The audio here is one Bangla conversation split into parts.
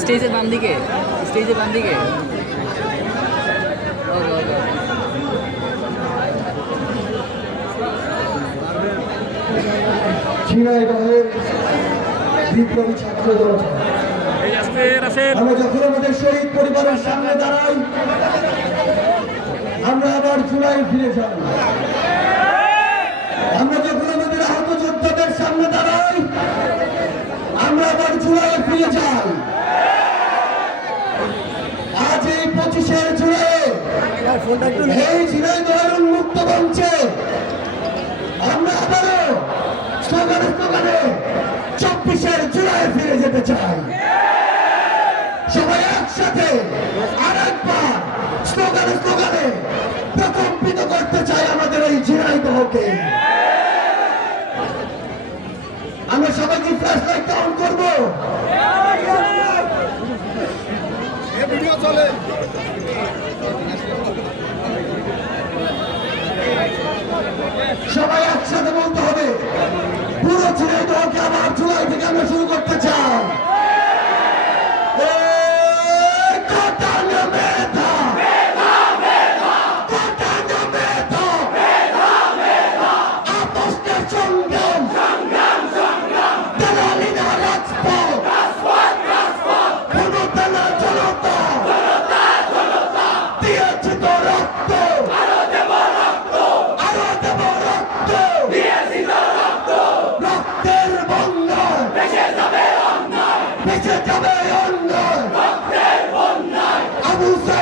স্টেজের বাম দিকে স্টেজের বাম দিকে বিপ্লবী ছাত্র আমরা যখন আমাদের শহীদ পরিবারের সামনে দাঁড়াই আমরা আবার জুলাই ফিরে যাই। আমরা যখন আমাদের আহত যোদ্ধাদের সামনে দাঁড়াই আমরা আবার জুলাই ফিরে যাই আজ এই পঁচিশের জুলাই এই ঝিনাইদহের উন্মুক্ত মঞ্চে। আমরা আবারও স্লোগানে স্লোগানে চব্বিশের জুলাই ফিরে যেতে চাই। সবাই একসাথে আর একবার স্লোগানে স্লোগানে প্রকম্পিত করতে চাই আমাদের এই ঝিনাইদহকে আমরা সবাই কি ফ্ল্যাশ লাইট অন করব সবাই একসাথে বলতে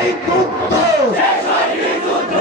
সাইদ মুক্ত শেষ হয়নি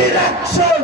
যুবশক্তির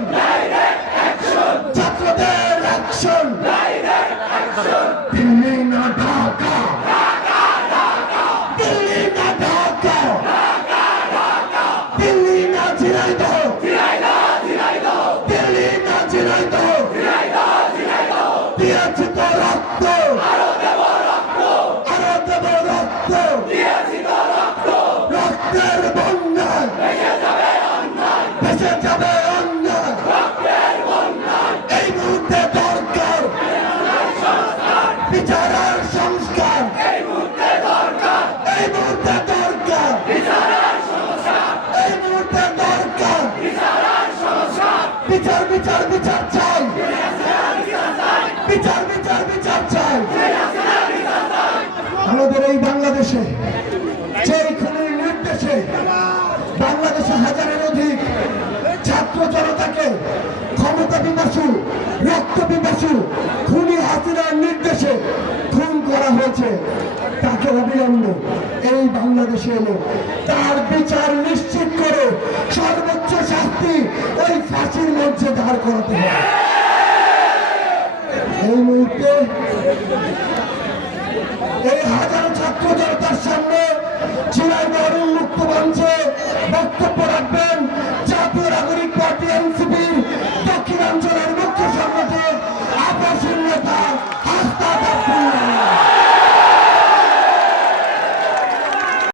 বিচার বিচার বিচার চাই। বিচার বিচার বিচার চাই। আমাদের এই বাংলাদেশে যেই খুনির নির্দেশে বাংলাদেশে হাজারের অধিক ছাত্র জনতাকে ক্ষমতা বিমাসু রক্ত বিমাসু খুনি হাসিনার নির্দেশে খুন করা হয়েছে। তাকে অবিলম্বে এই বাংলাদেশে এলে তার বিচার নিশ্চিত মঞ্চে দাঁড় করাতে হবে। এই মুহূর্তে এই হাজার ছাত্র জনতার সামনে চিরাই বরুণ মুক্ত মঞ্চে বক্তব্য রাখবেন জাতীয় নাগরিক পার্টি এনসিপির দক্ষিণাঞ্চলের মুখ্য সংগঠক আবাসীর নেতা